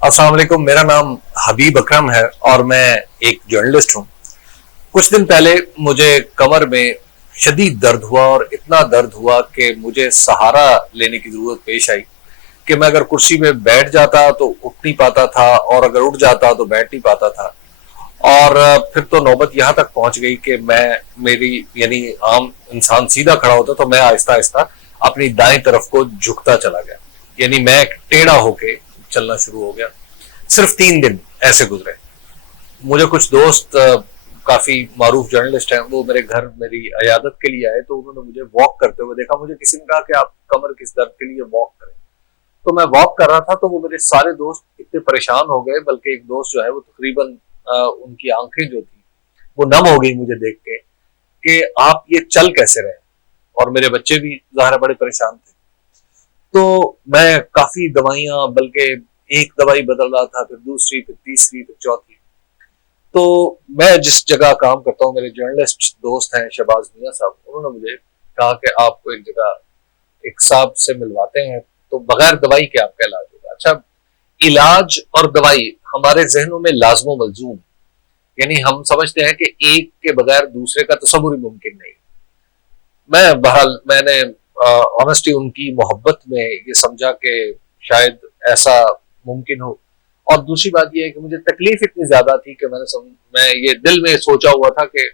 अस्सलाम वालेकुम। मेरा नाम हबीब अकरम है और मैं एक जर्नलिस्ट हूँ। कुछ दिन पहले मुझे कमर में शदीद दर्द हुआ और इतना दर्द हुआ कि मुझे सहारा लेने की जरूरत पेश आई कि मैं अगर कुर्सी में बैठ जाता तो उठ नहीं पाता था और अगर उठ जाता तो बैठ नहीं पाता था। और फिर तो नौबत यहाँ तक पहुंच गई कि मैं मेरी यानी आम इंसान सीधा खड़ा होता तो मैं आहिस्ता आहिस्ता अपनी दाएं तरफ को झुकता चला गया, यानी मैं टेढ़ा होके चलना शुरू हो गया। सिर्फ 3 दिन ऐसे गुजरे। मुझे कुछ दोस्त काफी मारूफ जर्नलिस्ट हैं, वो मेरे घर मेरी अयादत के लिए आए तो उन्होंने मुझे वॉक करते हुए देखा। मुझे किसी ने कहा कि आप कमर किस दर्द के लिए वॉक करें, तो मैं वॉक कर रहा था तो वो मेरे सारे दोस्त इतने परेशान हो गए, बल्कि एक दोस्त जो है वो तकरीबन उनकी आंखें जो थी वो नम हो गई मुझे देख के कि आप ये चल कैसे रहे। और मेरे बच्चे भी ज़ाहिर बड़े परेशान थे। तो मैं काफी दवाइयां, बल्कि एक दवाई बदल रहा था, फिर दूसरी, फिर तीसरी, फिर चौथी। तो मैं जिस जगह काम करता हूँ, मेरे जर्नलिस्ट दोस्त हैं शहबाज मियाँ साहब, उन्होंने मुझे कहा कि आपको एक जगह एक साहब से मिलवाते हैं तो बगैर दवाई के आपका इलाज होगा। अच्छा, इलाज और दवाई हमारे जहनों में लाजमो मलजूम, यानी हम समझते हैं कि एक के बगैर दूसरे का तस्वुर ही मुमकिन नहीं। मैं बहरहाल मैंने ऑनेस्टी उनकी मोहब्बत में ये समझा कि शायद ऐसा मुमकिन हो। और दूसरी बात यह है कि मुझे तकलीफ इतनी ज्यादा थी कि मैं ये दिल में सोचा हुआ था कि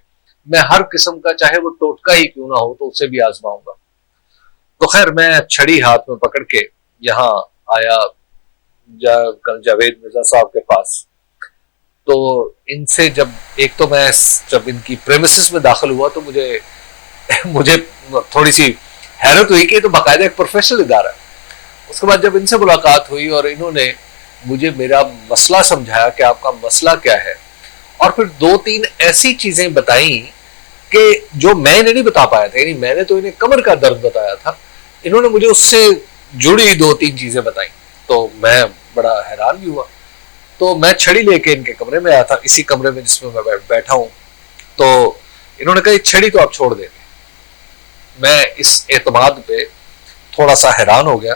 मैं हर किस्म का, चाहे वो टोटका ही क्यों ना हो, तो उसे भी आजमाऊंगा। तो खैर मैं छड़ी हाथ में पकड़ के यहाँ आया कल जावेद मिर्जा साहब के पास। तो इनसे जब एक तो मैं जब इनकी प्रेमिसेस में दाखिल हुआ तो मुझे मुझे थोड़ी सी हैरत हुई कि तो बाकायदा एक प्रोफेशनल इदारा है। उसके बाद जब इनसे मुलाकात हुई और इन्होंने मुझे मेरा मसला समझाया कि आपका मसला क्या है, और फिर 2-3 ऐसी चीजें बताई कि जो मैं इन्हें नहीं बता पाया था। यानी मैंने तो इन्हें कमर का दर्द बताया था, इन्होंने मुझे उससे जुड़ी 2-3 चीजें बताई। तो मैं बड़ा हैरान भी हुआ। तो मैं छड़ी लेके इनके कमरे में आया था, इसी कमरे में जिसमें मैं बैठा हूँ। तो इन्होंने कहा छड़ी तो आप छोड़ देंगे। मैं इस एतमाद पे थोड़ा सा हैरान हो गया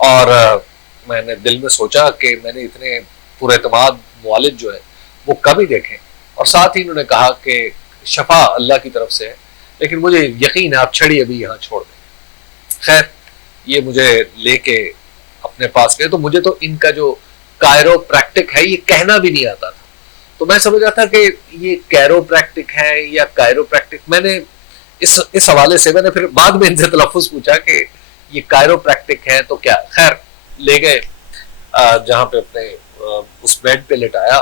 और मैंने दिल में सोचा कि मैंने इतने पूरे एतमाद मुआलिज जो है वो कम ही देखे। और साथ ही उन्होंने कहा कि शफा अल्लाह की तरफ से है, लेकिन मुझे यकीन है आप छड़ी अभी यहाँ छोड़ दें। खैर ये मुझे लेके अपने पास गए। तो मुझे तो इनका जो कायरोप्रैक्टिक है ये कहना भी नहीं आता था। तो मैं समझ रहा था कि ये कैरोप्रैक्टिक है या कायरोप्रैक्टिक। मैंने इस हवाले से मैंने फिर बाद में इनसे तलफ़ुज़ पूछा कि ये कायरोप्रैक्टिक है तो क्या। खैर ले गए जहाँ पे अपने उस बेड पे लिटाया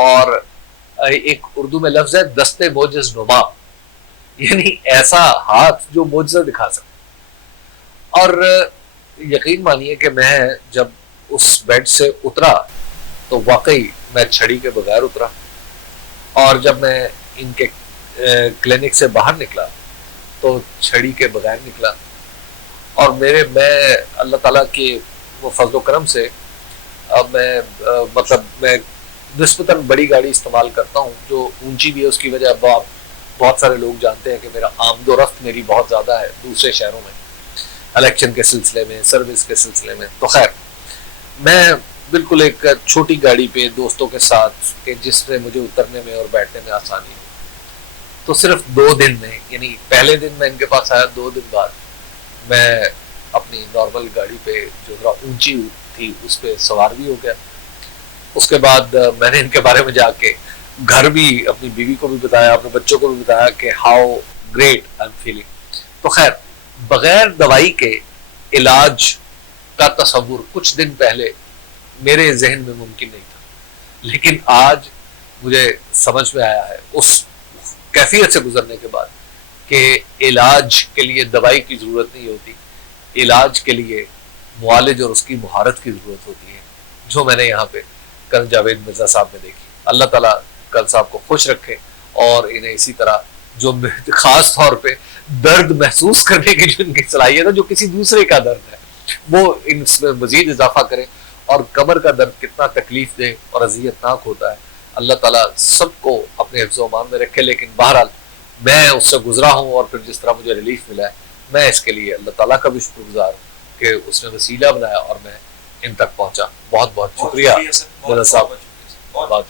और एक उर्दू में लफ्ज है दस्ते मोजिज़ नुमा, यानी ऐसा हाथ जो मोजिज़ा दिखा सके। और यकीन मानिए कि मैं जब उस बेड से उतरा तो वाकई मैं छड़ी के बगैर उतरा। और जब मैं इनके क्लिनिक से बाहर निकला तो छड़ी के बगैर निकला। और मैं अल्लाह ताला के वो फजल करम से अब मैं निस्बतन बड़ी गाड़ी इस्तेमाल करता हूँ जो ऊंची भी है। उसकी वजह बहुत सारे लोग जानते हैं कि मेरा आमदोरफ्त मेरी बहुत ज़्यादा है दूसरे शहरों में, इलेक्शन के सिलसिले में, सर्विस के सिलसिले में। तो खैर मैं बिल्कुल एक छोटी गाड़ी पे दोस्तों के साथ कि जिसमें मुझे उतरने में और बैठने में आसानी हो। तो सिर्फ 2 दिन में, यानी पहले दिन मैं इनके पास आया, 2 दिन बाद मैं अपनी नॉर्मल गाड़ी पे जो थोड़ा ऊंची थी उस पर सवार भी हो गया। उसके बाद मैंने इनके बारे में जाके घर भी अपनी बीवी को भी बताया, अपने बच्चों को भी बताया कि how great I am feeling. तो खैर बगैर दवाई के इलाज का तस्वुर कुछ दिन पहले मेरे जहन में मुमकिन नहीं था, लेकिन आज मुझे समझ में आया है उस कैफियत से गुजरने के बाद कि इलाज के लिए दवाई की जरूरत नहीं होती, इलाज के लिए मुआलिज और उसकी मुहारत की जरूरत होती है, जो मैंने यहाँ पे कल जावेद मिर्जा साहब ने देखी। अल्लाह ताला कल साहब को खुश रखे और इन्हें इसी तरह जो खास तौर पे दर्द महसूस करने की जो इनकी सलाहियत है, जो किसी दूसरे का दर्द है, वो इनमें मजीद इजाफा करे। और कमर का दर्द कितना तकलीफ दे और अजियतनाक होता है, अल्लाह ताला सबको अपने हिफ्ज़ व अमान में रखे। लेकिन बहरहाल मैं उससे गुजरा हूँ और फिर जिस तरह मुझे रिलीफ मिला है, मैं इसके लिए अल्लाह ताला का भी शुक्रगुजार हूँ कि उसने वसीला बनाया और मैं ان تک پہنچا. بہت بہت شکریہ سر، مرزا صاحب. بہت شکریہ. بہت